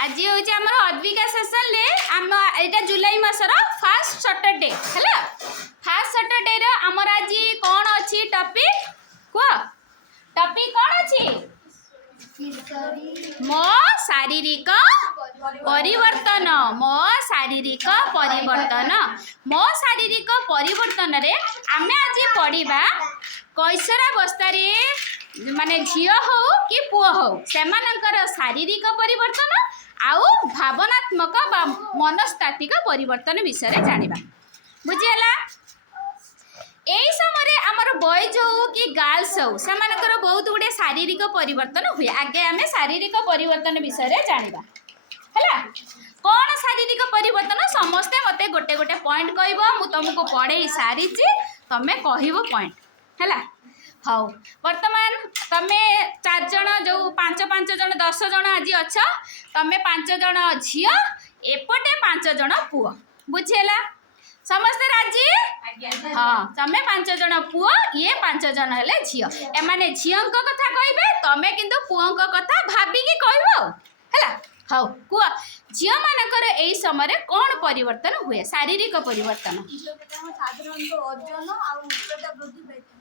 आज हूँ आम अद्विका सेसन आम यहाँ जुलाई मसर फास्ट सैटरडे है। फास्ट सैटरडे आमर आज कौन अच्छी टॉपिक कह टॉपिक कौन अच्छी मो शारीरिक परिवर्तन मो शारीरिक परिवर्तन मो शारीरिक परिवर्तन रे आमे आज पढ़ा कैशोरावस्था माने झियो हो कि पुओ हो सेमानंकर शारीरिक परिवर्तन आउ भावनात्मक बा मनस्तात्विक परिवर्तन विषय रे जानिबा बुझियला। एई समय आमर बॉयज हो कि गर्ल्स हो सेमानंकर बहुत गुडे शारीरिक परिवर्तन हुए। आगे आमे शारीरिक परिवर्तन विषय रे जानिबा हैला। कौन शारीरिक परिवर्तन समस्ते मते गोटे गोटे पॉइंट कहबो मु तुमको पढ़े सारी तमे कहबो पॉइंट हैला। हाँ वर्तमान तमे 4 जन जो 5 जन 10 जन आज अच्छ तमे 5 जन झियो एपटे 5 जन पुओ बुझेला समस्ते राजी। हाँ तमे 5 जन पुओ ये 5 जन हेले झियो एमाने झियोंक कथा कहबे तमे किंतु पुओंक कथा भाबिकी कहबो हैला। हाँ कुआ झियो मानकर एई समय कौन परिवर्तन हुए शारीरिक परिवर्तन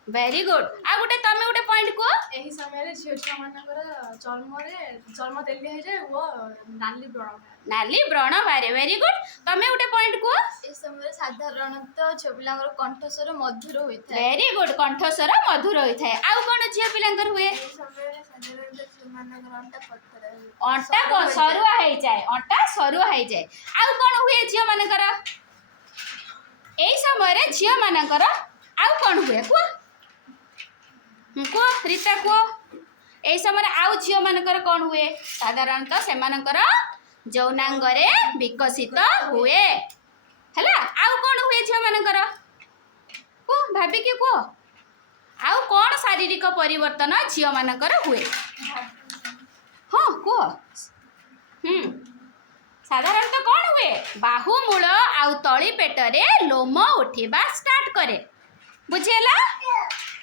वेरी गुड आ गोटे तमे गोटे पॉइंट को एही समय रे झियो छुआ मानकर चर्म तेलिया हे जाय वो नाली व्रण बारे वेरी गुड तमे गोटे पॉइंट को ए समय साधारणतः झियो पिलांकर कंठस्वर मधुर होइथाय वेरी गुड कंठस्वर मधुर होइथाय आउ कोन झियो पिलांकर हुए ए समय रे साधारणतः झियो मानकर अंटा को सरुआ हे जाय अंटा सरुआ हे जाय आउ कोन हुए झियो मानकर एई समय रे झियो मानकर आउ कोन हुए को रीता को ए समय आउ झियो मानकर कौन हुए साधारणतः से मानकर यौनांगरे विकसित हुए हैला। आउ कौन हुए झियो मानकर को भाबी कि को आउ कौन शारीरिक परिवर्तन झियो मानकर हुए हाँ को साधारणतः कौन हुए बाहुमूल आउ तली पेटरे लोम उठिबा स्टार्ट करे बुझेला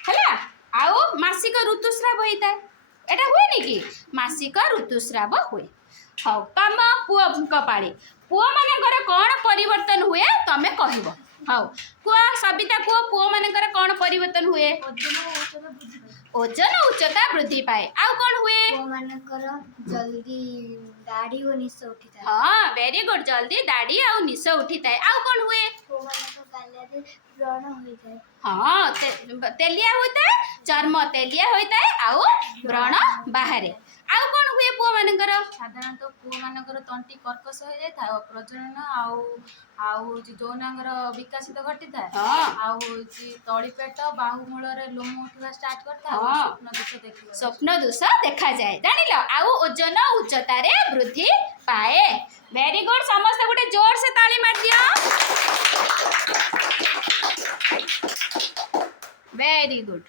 हैला। आउ मासिक ऋतुस्राव होता है एटा हुए नहीं कि मासिक ऋतुस्राव हुए। हाँ तम पुओ पाड़ी पुओ मानकर कौन परिवर्तन हुए तमें कहब। हाँ कुआ सबिता कुआ पुओ मानकर कौन परिवर्तन हुए ओजन उच्चता वृद्धि पाए आउ कौन हुए जल्दी दाढ़ी और निश उठी था। हाँ वेरी गुड जल्दी दाढ़ी आउ निश उठी थाए आउ कौन हुए व्रण होइथाय। हाँ तेलिया होता है चर्म तेलिया होता है आउ व्रण बाहर आउ कौन हुए पुओ मानकर साधारणतः पुओ मानकर तंटी कर्कश हो जाय था प्रजनन आउ आउ यौनांगर विकसित घटी था। हाँ आउ तली पेट बाहुमूल रे लोम उठिबा स्टार्ट करता। हाँ स्वप्न दोष देखा जाए जानिल आउ ओजन उच्चता रे वृद्धि पाए वेरी गुड समस्त गोटे जोर से ताली मार दियो वेरी गुड।